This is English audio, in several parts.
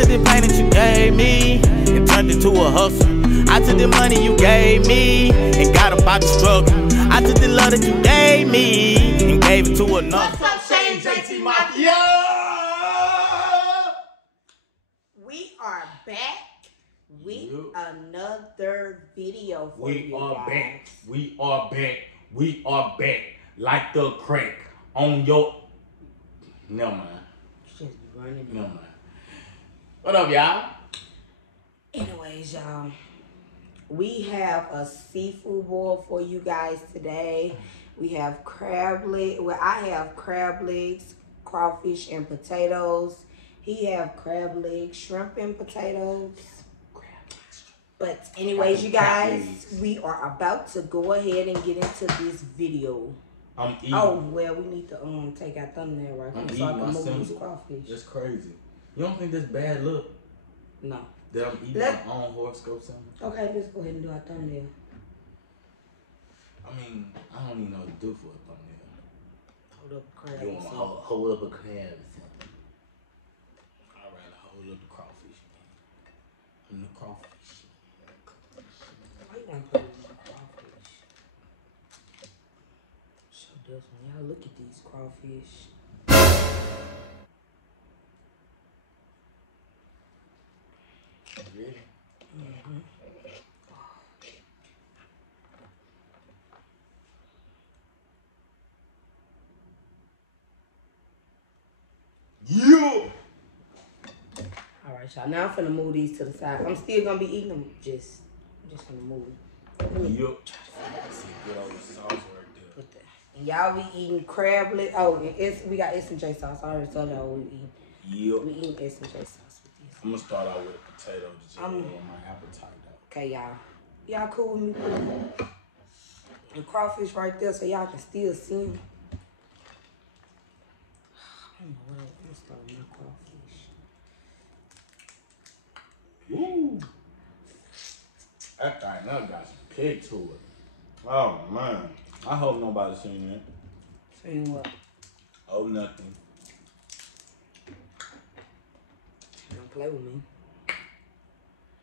took the pain that you gave me and turned it to a hustle. I took the money you gave me and got about the struggle. I took the love that you gave me and gave it to another. What's up, Shane JT Mafia? We are back with another video for you guys. We are back like the crack on your... Never mind. Just running. Never mind. What up, y'all? Anyways, y'all, we have a seafood boil for you guys today. We have crab legs. Well, I have crab legs, crawfish, and potatoes. He have crab legs, shrimp, and potatoes. But anyways, you guys, we are about to go ahead and get into this video. I'm eating. Oh, well, we need to take our thumbnail right here so I can move these crawfish. That's crazy. You don't think that's bad look? No. That I'm eating my own horoscope something? Okay, let's go ahead and do our thumbnail. I mean, I don't even know what to do for a thumbnail. Hold up a crab. You want to hold up a crab or something? I'd rather hold up the crawfish. And the crawfish. Why you want to put it in the crawfish? Show this one. Y'all look at these crawfish. Really? Mm-hmm. Yeah! Alright, y'all. Now I'm finna move these to the side. I'm still gonna be eating them. I'm just gonna move them. Yup. Get all the sauce right there. Put that. And y'all be eating crab leg. Oh, and we got S&J sauce. I already told y'all what we eating. Yup. We eating S&J sauce with this. I'm gonna start out with potatoes to just warm my appetite out. Okay, y'all. Y'all cool with me putting the crawfish right there so y'all can still see them? I don't know what else. I'm gonna start with my crawfish. Woo! That thing now got some kick to it. Oh man. I hope nobody's seen that. Seen what? Oh, nothing. Don't play with me.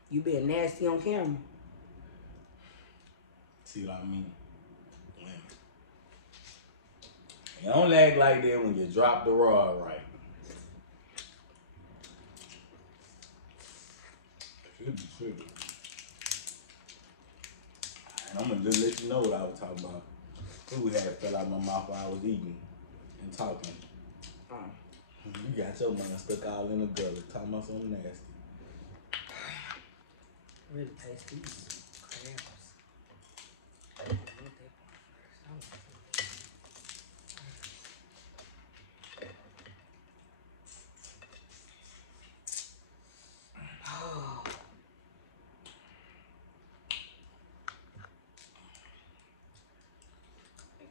You being nasty on camera. See what I mean? Women. You don't act like that when you drop the rod right. Should be tricky. And I'm gonna just let you know what I was talking about. Food had fell out my mouth while I was eating and talking. You got your mind stuck all in the gutter, talking about something nasty. Really taste these crabs.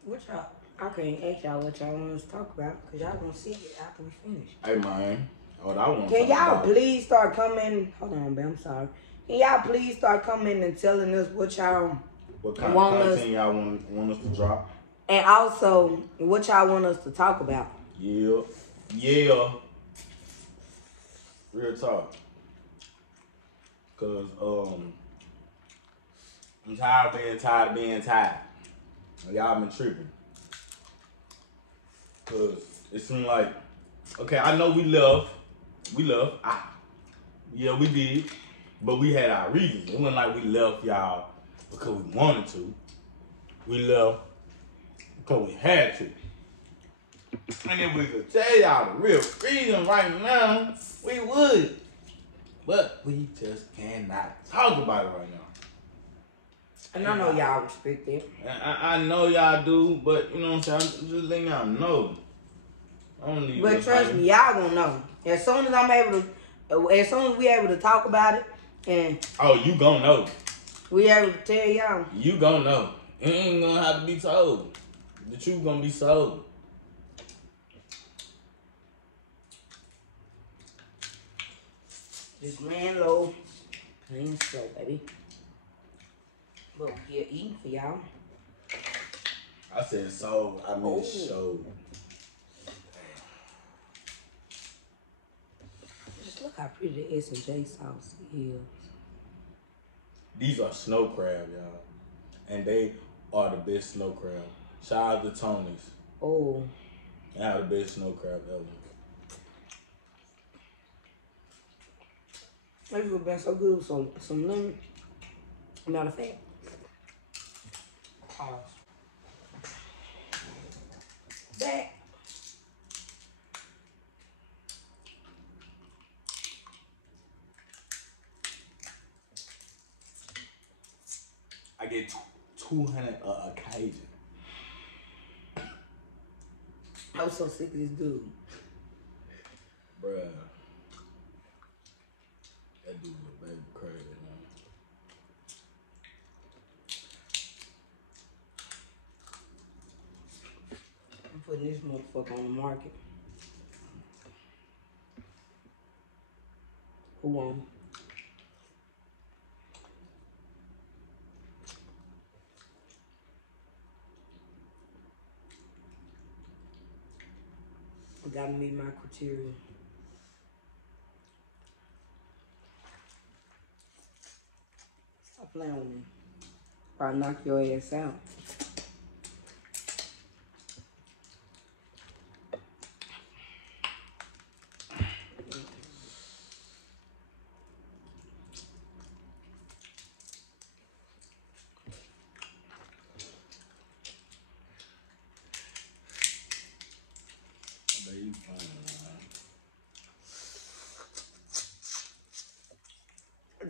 What y'all? I can't ask y'all what y'all want us to talk about because y'all gonna see it after we finish. Hey man, what I want. Can y'all please start coming? Hold on, babe. I'm sorry. Can y'all please start coming and telling us what y'all what kind of content y'all want us to drop? And also, what y'all want us to talk about? Yeah. Real talk. Cause I'm tired of being tired. Y'all been tripping. Cause it seemed like, okay, I know we love. Yeah, we did. But we had our reasons. It wasn't like we left y'all because we wanted to. We left because we had to. And if we could tell y'all the real reason right now, we would. But we just cannot talk about it right now. And I know y'all respect it. I know y'all do, but you know what I'm saying? I'm just letting y'all know. I don't need. But trust me, y'all gonna know. As soon as we able to talk about it, and you gonna know. We able to tell y'all. You gonna know. It ain't gonna have to be told. The truth gonna be sold. Just laying low, playing slow, baby. But we're here eating for y'all. I said sold, I mean showed. Just look how how pretty the S&J sauce is. These are snow crab, y'all. And they are the best snow crab. Shout out to Tony's. Oh. They have the best snow crab ever. This would have been so good with some lemon. Matter of fact. Pause. That. I get 200 a occasion. I was so sick of this dude. Bruh. That dude was baby crazy, man. I'm putting this motherfucker on the market. Who won? Gotta meet my criteria. Stop playing with me. Or I'll knock your ass out.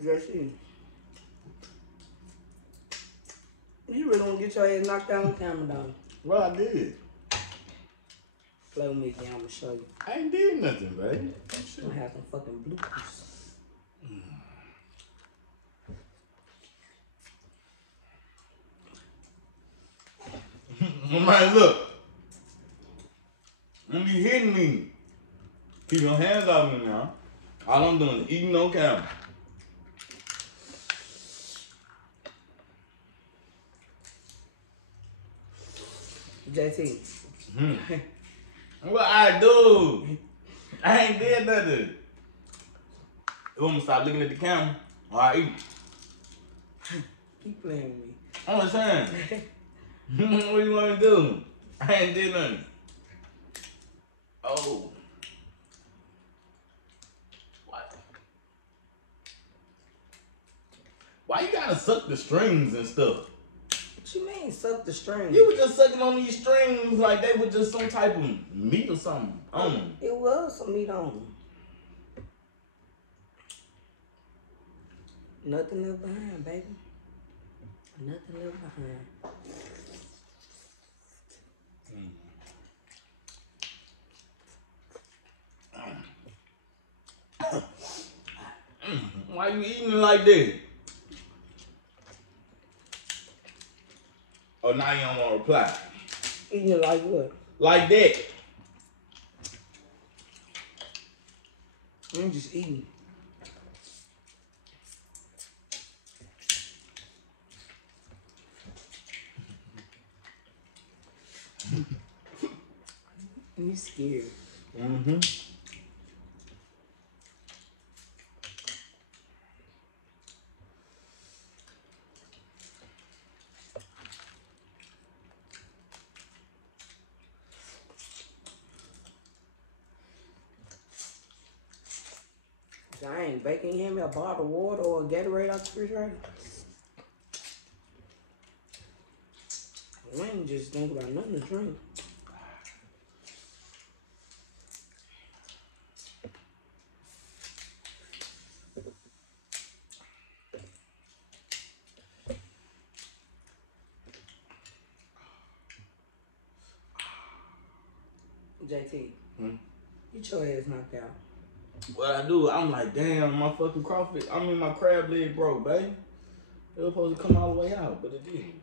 Jesse, you really want to get your ass knocked out on camera, though. Well, I did. Play with me again, I'm going to show you. I ain't did nothing, baby. I'm going to have some fucking bloopers. Man, look. Don't be hitting me. Keep your hands off me now. All I'm doing is eating on camera. JT. What I do? I ain't did nothing. You want me to stop looking at the camera? Or I eat. Keep playing with me. I'm just saying. What do you want me to do? I ain't did nothing. Oh. What? Why you gotta suck the strings and stuff? What you mean, suck the string? You were just sucking on these strings like they were just some type of meat or something on them. It was some meat on them. Nothing left behind, baby. Nothing left behind. Why you eating it like that? Oh, now you don't want to reply. Eating it like what? Like that. I'm just eating. You scared. Mm-hmm. Dang, baking him a bottle of water or a Gatorade out the refrigerator. We ain't just think about nothing to drink. JT, get your ass knocked out. What I do, I'm like, damn, my fucking crawfish, my crab leg broke, babe. It was supposed to come all the way out, but it didn't.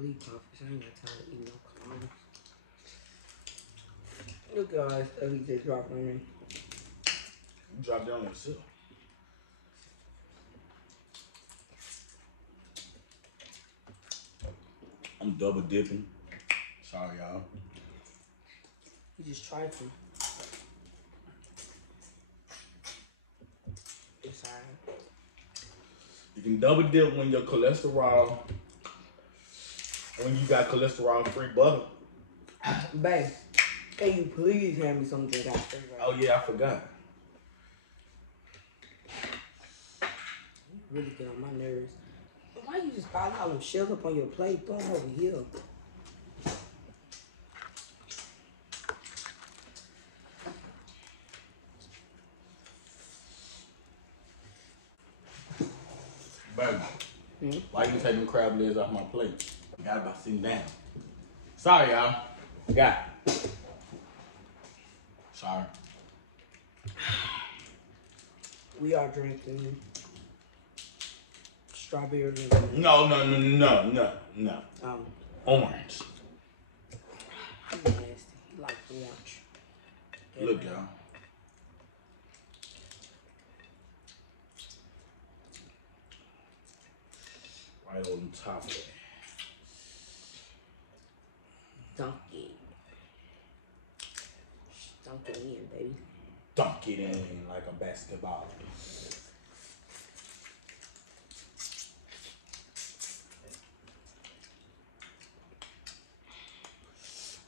At eat crawfish. I ain't got time to eat no clones. Look at all that stuff he just dropped on me. You dropped down yourself. I'm double dipping. Sorry, y'all. You just trifling. It's alright. You can double dip when your cholesterol, when you got cholesterol-free butter. Babe, can you please hand me something to drink out? Oh yeah, I forgot. You really get on my nerves. Why you just pile all them shells up on your plate? Throw them over here. Baby, why you take them crab legs off my plate? I got about sitting down. Sorry, y'all. Got it. Sorry. We are drinking strawberry. No. Orange. He's nasty. He like orange. Look, y'all. Right on top of it. Dunk it. Dunk it in, baby. Dunk it in like a basketball.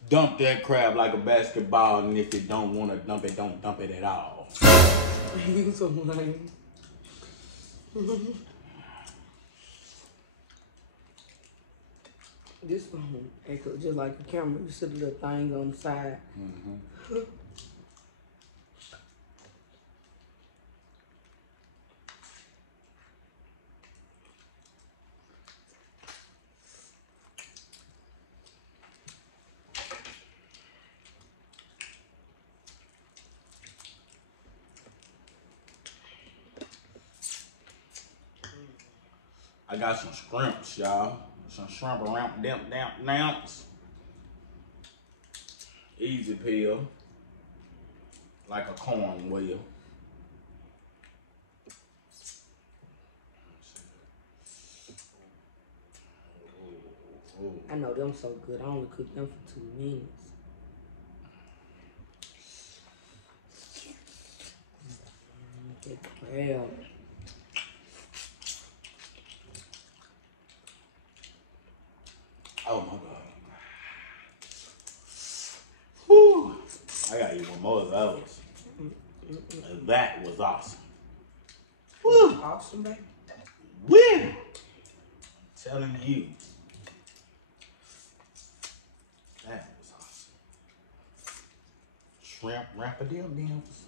Dump that crab like a basketball, and if you don't want to dump it, don't dump it at all. You so lame. This phone echoes just like a camera. You see the little things on the side. I got some shrimps, y'all. Some shrimp around damps. Easy peel. Like a corn wheel. I know them so good. I only cook them for 2 minutes. Get crab. Oh my God. Whew. I gotta eat one more of those. And that was awesome. Woo. Awesome, baby. Woo. I'm telling you. That was awesome. Shrimp rampadillions.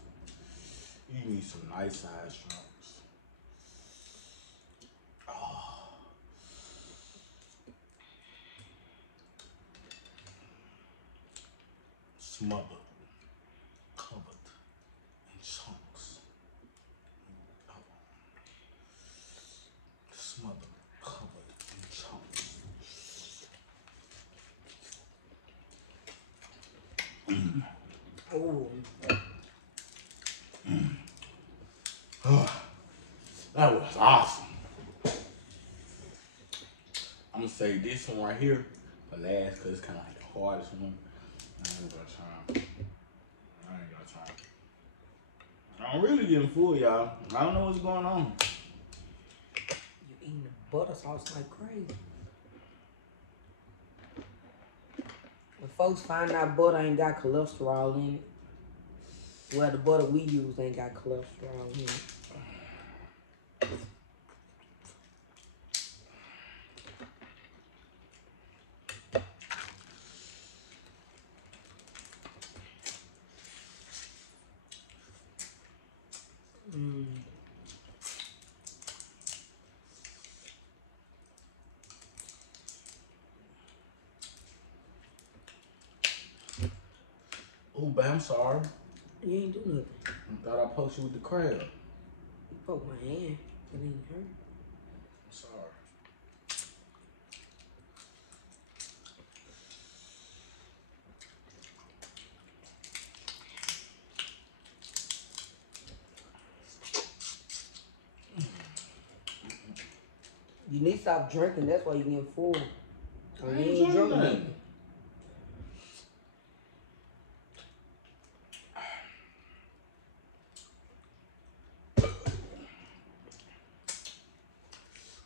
You need some nice size shrimps. Oh. Smothered, covered in chunks. Smothered, covered in chunks. Oh. That was awesome. I'm gonna say this one right here for last because it's kind of like the hardest one. I ain't got time. I'm really getting full, y'all. I don't know what's going on. You eating the butter sauce like crazy. When folks find out butter ain't got cholesterol in it, well, the butter we use ain't got cholesterol in it. Oh, but I'm sorry. You ain't do nothing. I thought I poked you with the crab. You poked my hand. It ain't hurt. I'm sorry. need to stop drinking. That's why you getting full. I ain't drinking nothing.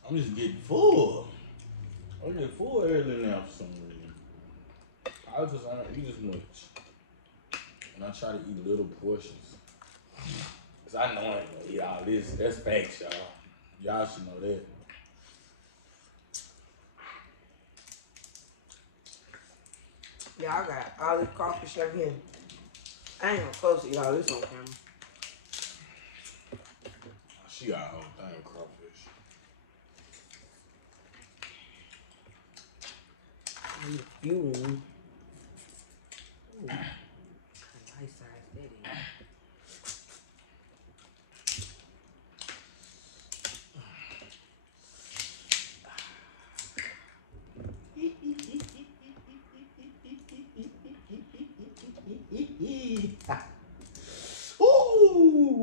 I'm just getting full. I'm getting full early now for some reason. I don't eat as much. And I try to eat little portions. Cause I know I ain't gonna eat all this. That's facts, y'all. Y'all should know that. Yeah, I got all this crawfish over here. I ain't gonna close it, y'all. This on camera. She got a whole thing of crawfish. You. Ooh. Nice size that is. Ooh!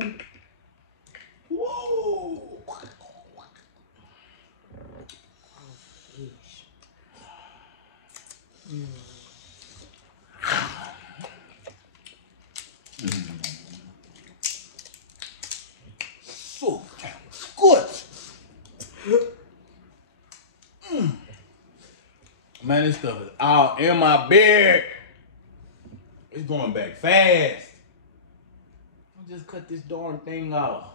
Whoa! So damn good. Man, this stuff is all in my beard. It's going back fast. I'll just cut this darn thing off.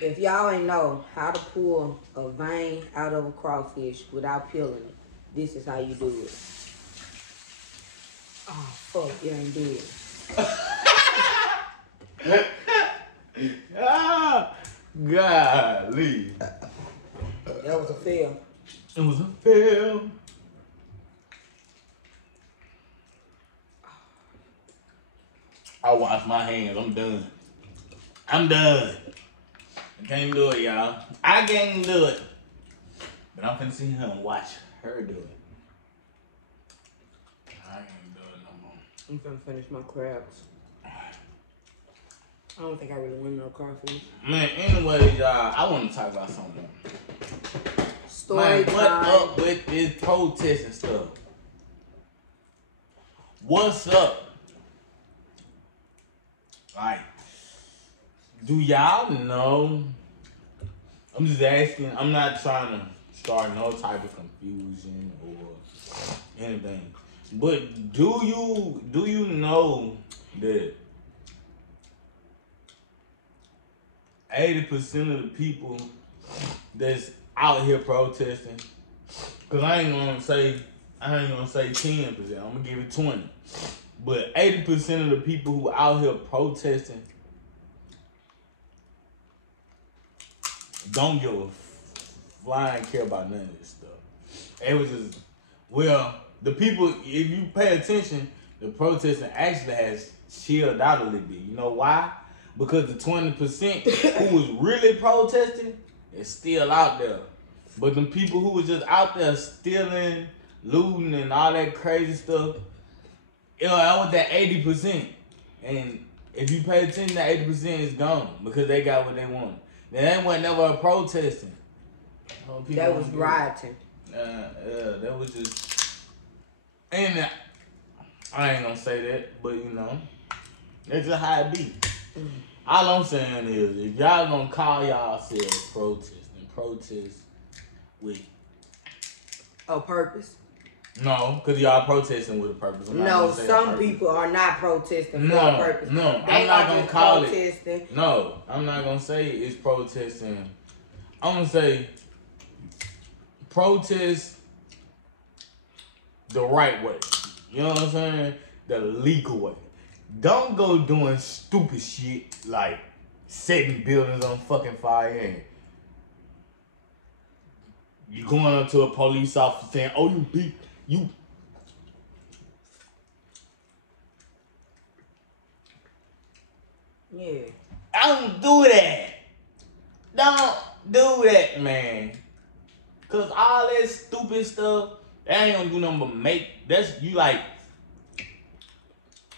If y'all ain't know how to pull a vein out of a crawfish without peeling it, this is how you do it. Oh, fuck, you ain't do it. Ah, golly. That was a fail. It was a fail. I wash my hands. I'm done. I'm done. I can't do it, y'all. I can't do it. But I'm finna see her and watch her do it. I ain't do it no more. I'm finna finish my crabs. I don't think I really want no crawfish. Man, anyways, y'all, I want to talk about something. Story Man, time. what up with this protest and stuff? What's up? Like, do y'all know? I'm just asking. I'm not trying to start no type of confusion or anything. But do you know that 80% of the people that's out here protesting, cause I ain't gonna say 10%, I'm gonna give it 20. But 80% of the people who out here protesting don't give a flying care about none of this stuff. It was just, well, the people, if you pay attention, the protesting actually has chilled out a little bit. You know why? Because the 20% who was really protesting is still out there. But the people who was just out there stealing, looting, and all that crazy stuff, that was that 80%. And if you pay attention, that 80% is gone because they got what they wanted. They wasn't never protesting. That was rioting. That was just, and I ain't gonna say that, but you know, that's just how it be. All I'm saying is, if y'all gonna call y'allselves protest with A purpose. no, because y'all protesting with a purpose. No, some people are not protesting for a purpose. No, they I'm not gonna call protesting. it. No, I'm not gonna say it's protesting. I'm gonna say protest the right way. You know what I'm saying? The legal way. Don't go doing stupid shit like setting buildings on fucking fire and you going up to a police officer saying, "Oh, you beat you." Yeah. Don't do that. Don't do that, man. Cause all that stupid stuff, that ain't gonna do nothing but make. That's you like.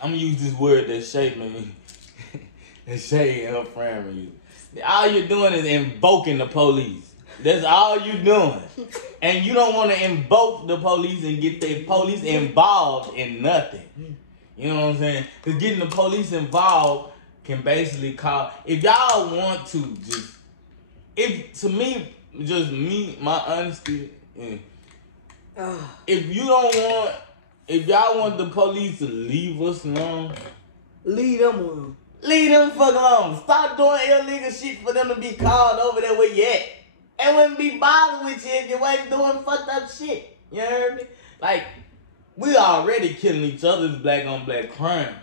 I'm gonna use this word that Shay man, that Shay and her friend use. All you're doing is invoking the police. That's all you're doing. And you don't want to invoke the police and get the police involved in nothing. You know what I'm saying? Because getting the police involved can basically cause... If y'all want to just... my honesty... If y'all want the police to leave us alone... Leave them alone. Leave them fuck alone. Stop doing illegal shit for them to be called over there where you at. They wouldn't be bothered with you if you wasn't doing fucked up shit. You heard me? Like, we already killing each other's black on black crime.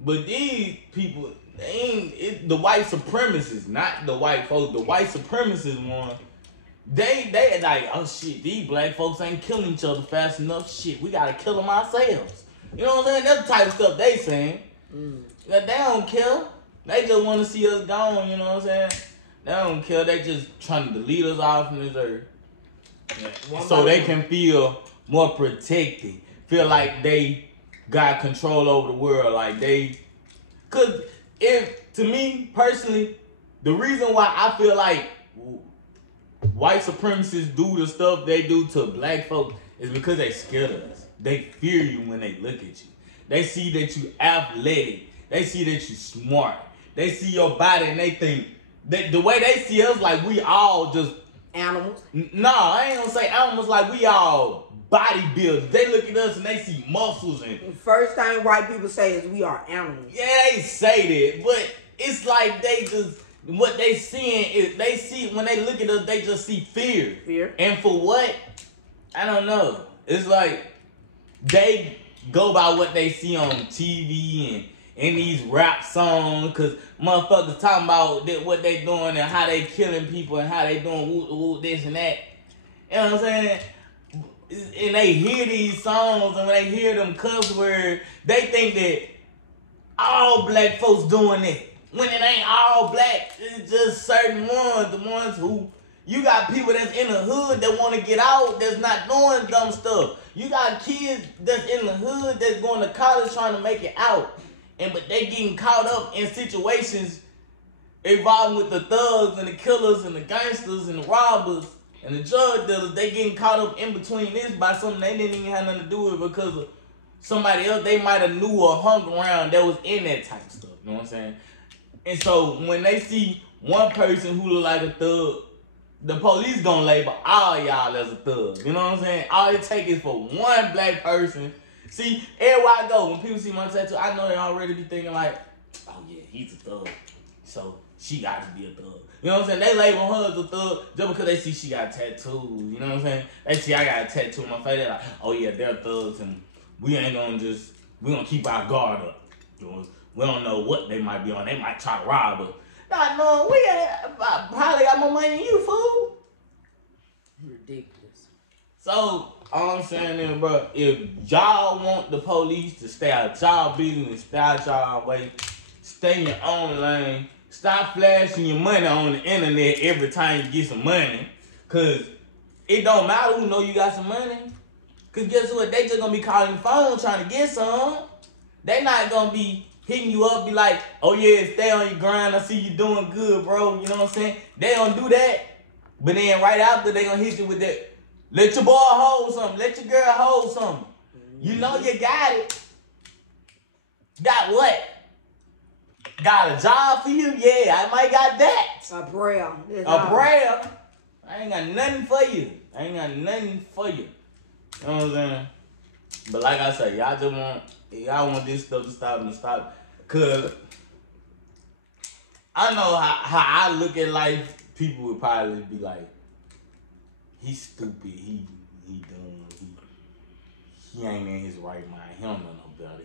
But these people, they ain't, the white supremacists, not the white folks, the white supremacists one, they like, oh shit, these black folks ain't killing each other fast enough. Shit, we gotta kill them ourselves. You know what I'm saying? That's the type of stuff they saying. That they don't kill. They just want to see us gone, you know what I'm saying? They don't care. They just trying to delete us off from this earth. So they can feel more protected. Feel like they got control over the world. Like they... Because to me, personally, the reason why I feel like white supremacists do the stuff they do to black folks is because they scared of us. They fear you when they look at you. They see that you athletic. They see that you smart. They see your body and they think... the way they see us, like we all just... Animals? No, I ain't gonna say animals, like we all bodybuilders. They look at us and they see muscles and... The first thing white people say is we are animals. Yeah, they say that, but it's like they just... What they seeing is, they see, when they look at us, they just see fear. Fear? And for what? I don't know. It's like, they go by what they see on TV and in these rap songs, because motherfuckers talking about what they doing and how they killing people and how they doing woo this and that. You know what I'm saying? And they hear these songs, and when they hear them cuss words, they think that all black folks doing it. When it ain't all black, it's just certain ones. The ones who... You got people that's in the hood that want to get out, that's not doing dumb stuff. You got kids that's in the hood that's going to college trying to make it out. But they getting caught up in situations involving with the thugs and the killers and the gangsters and the robbers and the drug dealers. They getting caught up in between this by something they didn't even have nothing to do with because of somebody else they might have knew or hung around that was in that type of stuff. You know what I'm saying? And so when they see one person who look like a thug, the police gonna label all y'all as a thug. You know what I'm saying? All it take is for one black person. See, everywhere I go, when people see my tattoo, I know they already be thinking like, oh yeah, he's a thug. So she got to be a thug. You know what I'm saying? They label her as a thug just because they see she got tattoos. You know what I'm saying? They see I got a tattoo on my face. They're like, oh yeah, they're thugs and we ain't gonna just, we gonna keep our guard up. You know, we don't know what they might be on. They might try to rob us. Nah, no, we ain't, probably got more money than you, fool. Ridiculous. So, all I'm saying is, bro, if y'all want the police to stay out y'all business, stay out y'all way, stay in your own lane, stop flashing your money on the internet every time you get some money, because it don't matter who know you got some money. Because guess what? They just going to be calling your phone trying to get some. They not going to be hitting you up, be like, oh yeah, stay on your grind. I see you doing good, bro. You know what I'm saying? They don't do that. But then right after, they going to hit you with that, let your boy hold something. Let your girl hold something. You know you got it. Got what? Got a job for you? Yeah, I might got that. A prayer. A prayer. I ain't got nothing for you. I ain't got nothing for you. You know what I'm saying? But like I said, y'all want this stuff to stop and stop. Cause I know how I look at life, people would probably be like, he's stupid, he dumb, he ain't in his right mind, he don't know no better,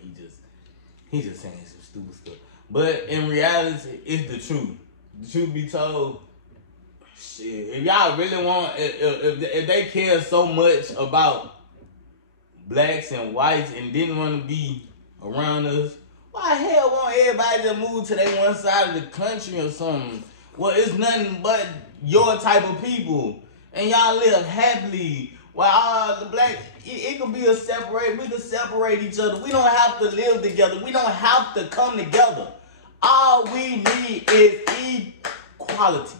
he just saying some stupid stuff. But in reality, it's the truth. The truth be told, shit, if y'all really want, if they care so much about blacks and whites and didn't want to be around us, why the hell won't everybody just move to their one side of the country or something? Well, it's nothing but your type of people. And y'all live happily. Well, the black, it could be a separate. We can separate each other. We don't have to live together. We don't have to come together. All we need is equality.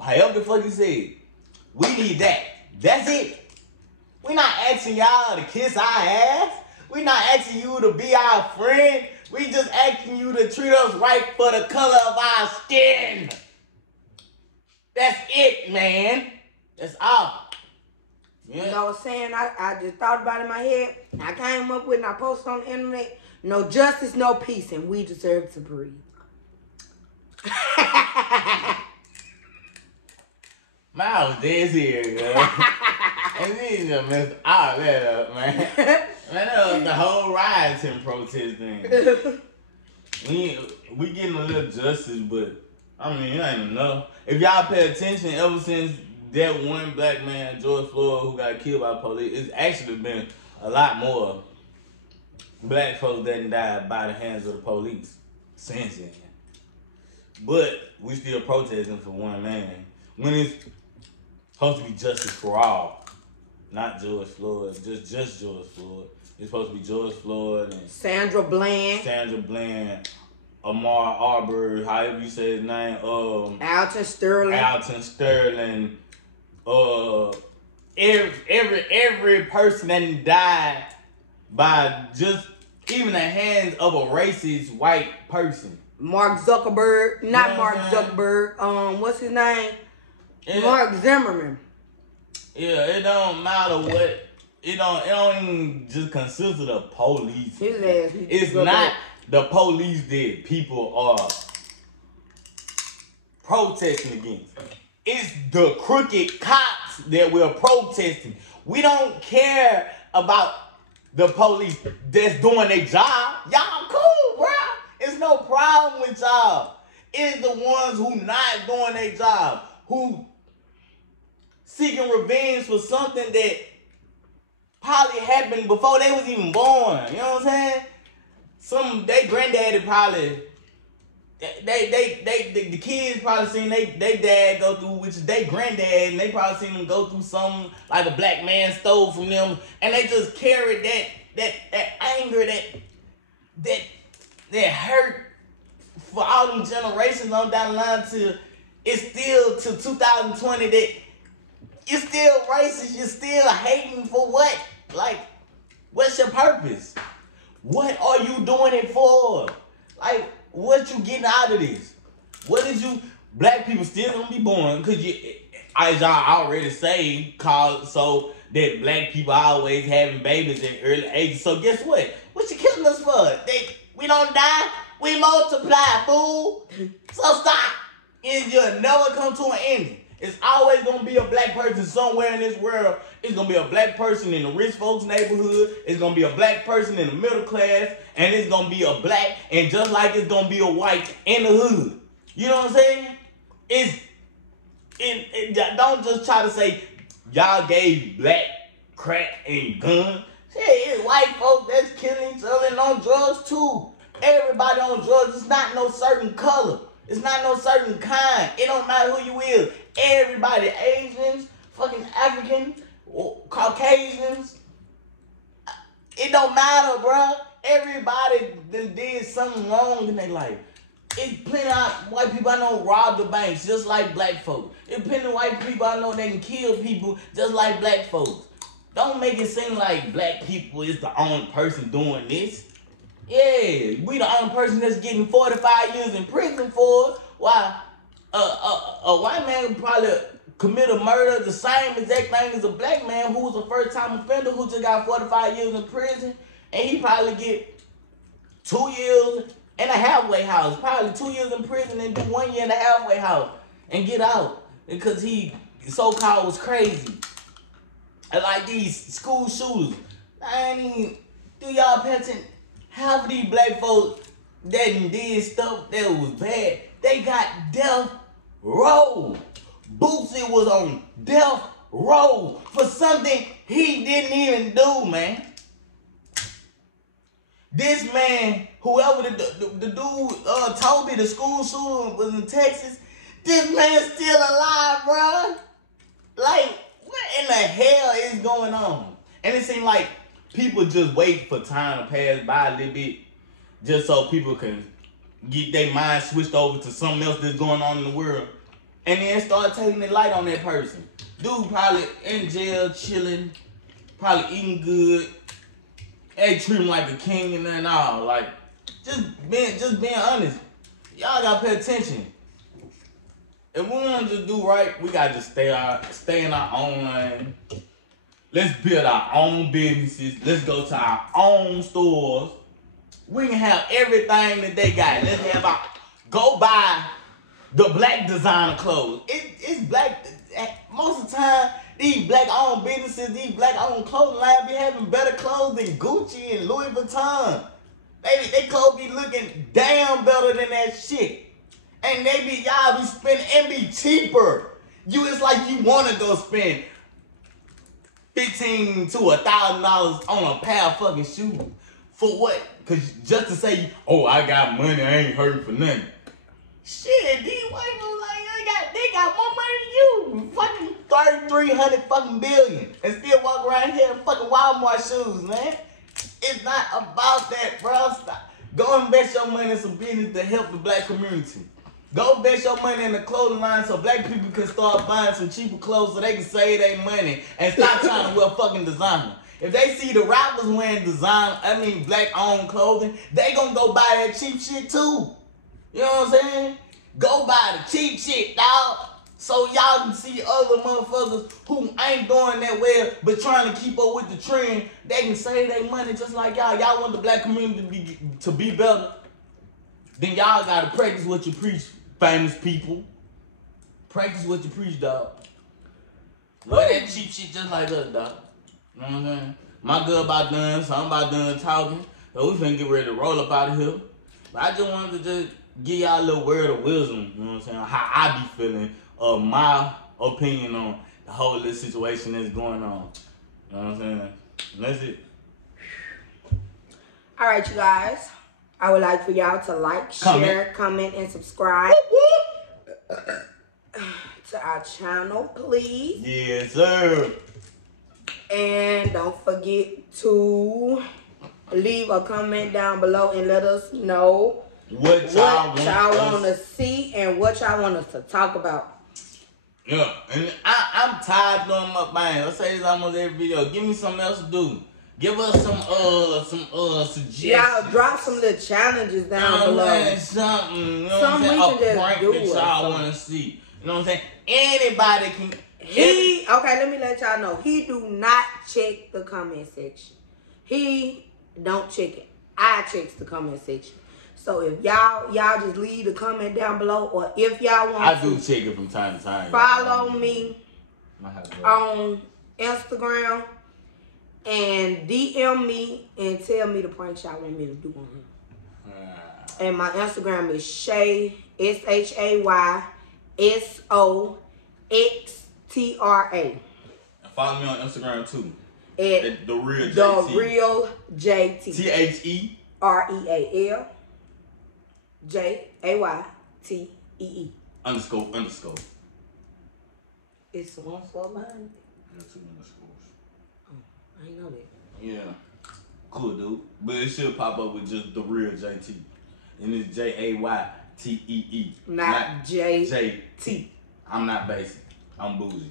However the fuck you say it. We need that. That's it. We're not asking y'all to kiss our ass. We're not asking you to be our friend. We just asking you to treat us right for the color of our skin. That's it, man. That's all. Yeah. You know what I'm saying? I just thought about it in my head. I came up with and I posted on the internet. No justice, no peace, and we deserve to breathe. Miles dead here, girl. And then just messed all that up, man. Man, that was the whole rioting protest thing. We getting a little justice, but I mean, it ain't enough. If y'all pay attention, ever since that one black man, George Floyd, who got killed by police, it's actually been a lot more black folks that died by the hands of the police since then. But we still protesting for one man. When it's supposed to be justice for all. Not George Floyd, just George Floyd. It's supposed to be George Floyd and Sandra Bland, Ahmaud Arbery, however you say his name, Alton Sterling, every person that died by just even the hands of a racist white person. Mark Zuckerberg, not Mark Zuckerberg. What's his name? Mark Zimmerman. Yeah, it don't matter what. It don't even just consist of the police. It's not the police that people are protesting against. It's the crooked cops that we're protesting. We don't care about the police that's doing their job. Y'all cool, bro. It's no problem with y'all. It's the ones who not doing their job, who seeking revenge for something that probably happened before they was even born. You know what I'm saying? They granddaddy probably, the kids probably seen they dad go through, which is they granddad, and they probably seen them go through something like a black man stole from them, and they just carried that anger, that hurt for all them generations on down the line to it's still to 2020 that you're still racist, you're still hating for what? Like, what's your purpose? What are you doing it for? Like, what you getting out of this? What is you, black people still gonna be born, because you, as y'all already say, so that black people always having babies in early ages. So guess what? What you killing us for? We don't die, we multiply, fool. So stop. And you'll never come to an ending. It's always gonna be a black person somewhere in this world. It's gonna be a black person in the rich folks' neighborhood. It's gonna be a black person in the middle class, and it's gonna be a black, and just like it's gonna be a white in the hood. You know what I'm saying? Don't just try to say y'all gave black crack and gun. It's white folks that's killing each other and on drugs too. Everybody on drugs. It's not no certain color. It's not no certain kind. It don't matter who you is. Everybody, Asians, fucking Africans, Caucasians. It don't matter, bro. Everybody that did something wrong in their life. It's plenty of white people I know rob the banks just like black folks. It's plenty of white people I know that can kill people just like black folks. Don't make it seem like black people is the only person doing this. Yeah, we the only person that's getting 45 years in prison for it. While a white man would probably commit a murder, the same exact thing as a black man who was a first-time offender who just got 45 years in prison, and he probably get 2 years in a halfway house, probably 2 years in prison and do 1 year in a halfway house and get out because he so-called was crazy. And like these school shooters, do y'all pay attention? Half of these black folks that did stuff that was bad, they got death row. Boosie was on death row for something he didn't even do, man. This man, whoever the dude told me the school shooter was in Texas, this man's still alive, bro. Like, what in the hell is going on? And it seems like people just wait for time to pass by a little bit just so people can get their mind switched over to something else that's going on in the world. And then start taking the light on that person. Dude probably in jail, chilling, probably eating good. They treat him like a king and then all. Like, just being honest. Y'all gotta pay attention. If we want to do right, we gotta just stay in our own lane. Let's build our own businesses. Let's go to our own stores. We can have everything that they got. Let's have our go buy the black designer clothes. It's black. Most of the time, these black-owned businesses, these black-owned clothing lines be having better clothes than Gucci and Louis Vuitton. They clothes be looking damn better than that shit. And y'all be spending and be cheaper. It's like you want to go spend $1,500 to $1,000 on a pair of fucking shoes. For what? Cause just to say, oh, I got money, I ain't hurting for nothing. Shit, these white folks they got more money than you. Fucking 300 fucking billion. And still walk around here in fucking Walmart shoes, man. It's not about that, bro. Stop. Go invest your money in some business to help the black community. Go invest your money in the clothing line so black people can start buying some cheaper clothes so they can save their money and stop trying to wear fucking designer. If they see the rappers wearing black-owned clothing, they gonna go buy that cheap shit too. You know what I'm saying? Go buy the cheap shit, dog. So y'all can see other motherfuckers who ain't doing that well but trying to keep up with the trend. They can save their money just like y'all. Y'all want the black community to be better. Then y'all gotta practice what you preach, famous people. Practice what you preach, dog. Wear that cheap shit just like us, dog. You know what I'm saying? My girl about done, so I'm about done talking. So we finna get ready to roll up out of here. But I just wanted to just give y'all a little word of wisdom, you know what I'm saying, how I be feeling, my opinion on the whole little situation that's going on. You know what I'm saying? And that's it. All right, you guys. I would like for y'all to like, share, comment, and subscribe to our channel, please. Yes, sir. And don't forget to leave a comment down below and let us know what y'all want to see and what y'all want us to talk about. Yeah, and I'm tired of doing mukbang. Let's say this almost every video. Give me something else to do. Give us some suggestions. Y'all drop some little challenges down below. Something, you know what I'm saying? A prank that y'all want to see. You know what I'm saying? Anybody can. Okay, let me let y'all know. He do not check the comment section. He don't check it. I check the comment section. So if y'all just leave a comment down below, or if y'all want I do check it from time to time. Follow me on Instagram and DM me and tell me the pranks y'all want me to do on him. And my Instagram is Shay, SHAY SOXTRA. And follow me on Instagram too. At The Real JT. The Real JT. THEREAL JAYTEE. __. It's one for mine. Yeah, 2 underscores. Oh, I ain't know that. Yeah. Cool, dude. But it should pop up with just The Real JT. And it's JAYTEE. Not JT. I'm not basic. I'm bougie.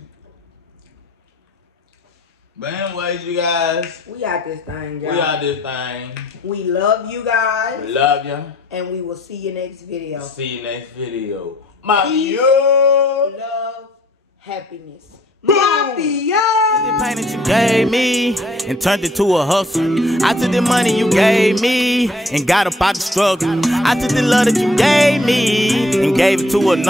But anyways, you guys. We got this thing, y'all. We got this thing. We love you guys. We love you. And we will see you next video. See you next video. Mafia. Love, happiness. Mafia. The pain that you gave me and turned it to a hustle. I took the money you gave me and got up out the struggle. I took the love that you gave me and gave it to another.